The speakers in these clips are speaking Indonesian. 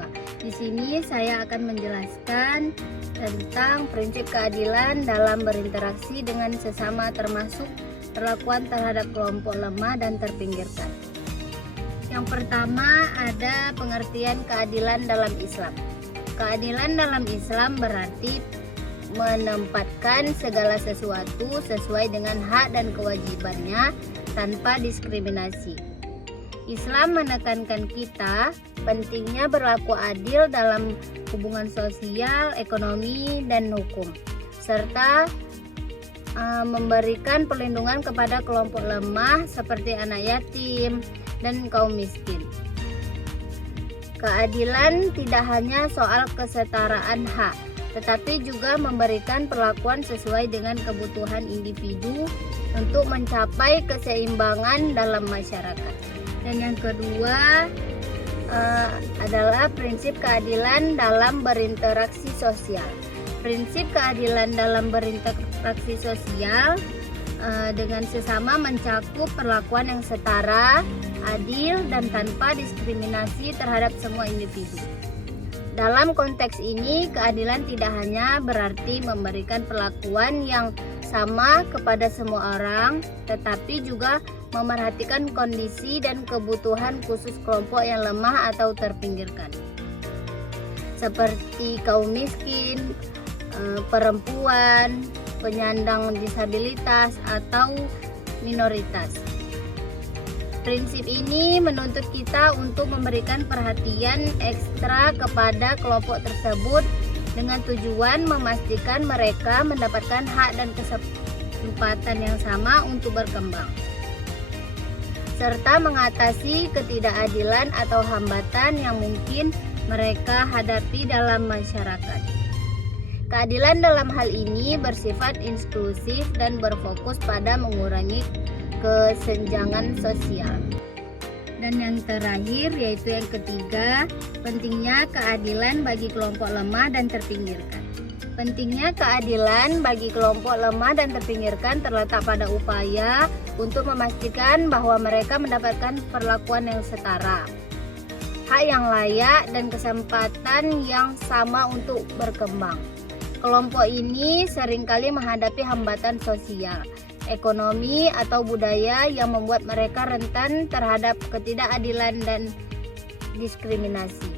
kedua. Di sini saya akan menjelaskan tentang prinsip keadilan dalam berinteraksi dengan sesama, termasuk perlakuan terhadap kelompok lemah dan terpinggirkan. Yang pertama ada pengertian keadilan dalam Islam. Keadilan dalam Islam berarti menempatkan segala sesuatu sesuai dengan hak dan kewajibannya tanpa diskriminasi. Islam menekankan kita pentingnya berlaku adil dalam hubungan sosial, ekonomi, dan hukum, serta memberikan perlindungan kepada kelompok lemah seperti anak yatim dan kaum miskin. Keadilan tidak hanya soal kesetaraan hak, tetapi juga memberikan perlakuan sesuai dengan kebutuhan individu untuk mencapai keseimbangan dalam masyarakat. Dan yang kedua adalah prinsip keadilan dalam berinteraksi sosial. Prinsip keadilan dalam berinteraksi sosial dengan sesama mencakup perlakuan yang setara, adil, dan tanpa diskriminasi terhadap semua individu. Dalam konteks ini, keadilan tidak hanya berarti memberikan perlakuan yang sama kepada semua orang, tetapi juga memerhatikan kondisi dan kebutuhan khusus kelompok yang lemah atau terpinggirkan, seperti kaum miskin, perempuan, penyandang disabilitas, atau minoritas. Prinsip ini menuntut kita untuk memberikan perhatian ekstra kepada kelompok tersebut dengan tujuan memastikan mereka mendapatkan hak dan kesempatan yang sama untuk berkembang, serta mengatasi ketidakadilan atau hambatan yang mungkin mereka hadapi dalam masyarakat. Keadilan dalam hal ini bersifat inklusif dan berfokus pada mengurangi kesenjangan sosial. Dan yang terakhir, yaitu yang ketiga, pentingnya keadilan bagi kelompok lemah dan terpinggirkan. Pentingnya keadilan bagi kelompok lemah dan terpinggirkan terletak pada upaya untuk memastikan bahwa mereka mendapatkan perlakuan yang setara, hak yang layak, dan kesempatan yang sama untuk berkembang. Kelompok ini seringkali menghadapi hambatan sosial, ekonomi, atau budaya yang membuat mereka rentan terhadap ketidakadilan dan diskriminasi.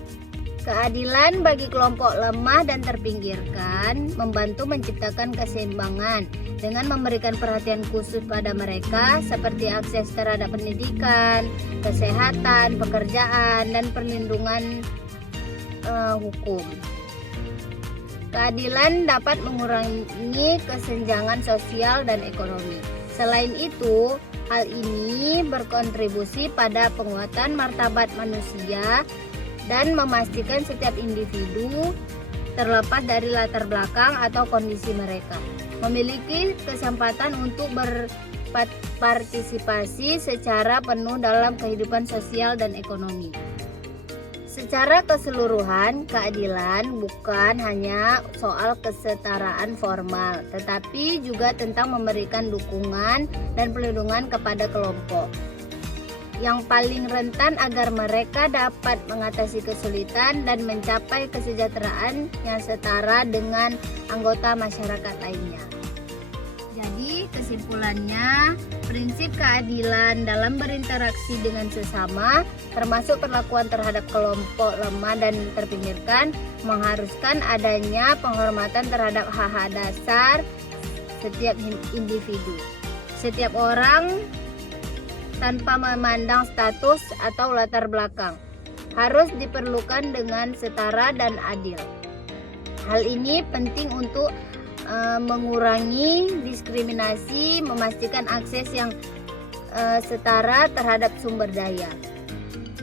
Keadilan bagi kelompok lemah dan terpinggirkan membantu menciptakan keseimbangan dengan memberikan perhatian khusus pada mereka seperti akses terhadap pendidikan, kesehatan, pekerjaan, dan perlindungan hukum. Keadilan dapat mengurangi kesenjangan sosial dan ekonomi. Selain itu, hal ini berkontribusi pada penguatan martabat manusia dan memastikan setiap individu, terlepas dari latar belakang atau kondisi mereka, memiliki kesempatan untuk berpartisipasi secara penuh dalam kehidupan sosial dan ekonomi. Secara keseluruhan, keadilan bukan hanya soal kesetaraan formal, tetapi juga tentang memberikan dukungan dan perlindungan kepada kelompok yang paling rentan agar mereka dapat mengatasi kesulitan dan mencapai kesejahteraan yang setara dengan anggota masyarakat lainnya. Jadi kesimpulannya, prinsip keadilan dalam berinteraksi dengan sesama, termasuk perlakuan terhadap kelompok lemah dan terpinggirkan, mengharuskan adanya penghormatan terhadap hak-hak dasar setiap individu, setiap orang, tanpa memandang status atau latar belakang, harus diperlukan dengan setara dan adil. Hal ini penting untuk mengurangi diskriminasi, memastikan akses yang setara terhadap sumber daya,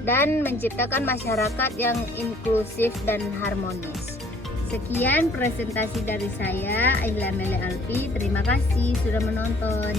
dan menciptakan masyarakat yang inklusif dan harmonis. Sekian presentasi dari saya, Aila Mele Alfi. Terima kasih sudah menonton.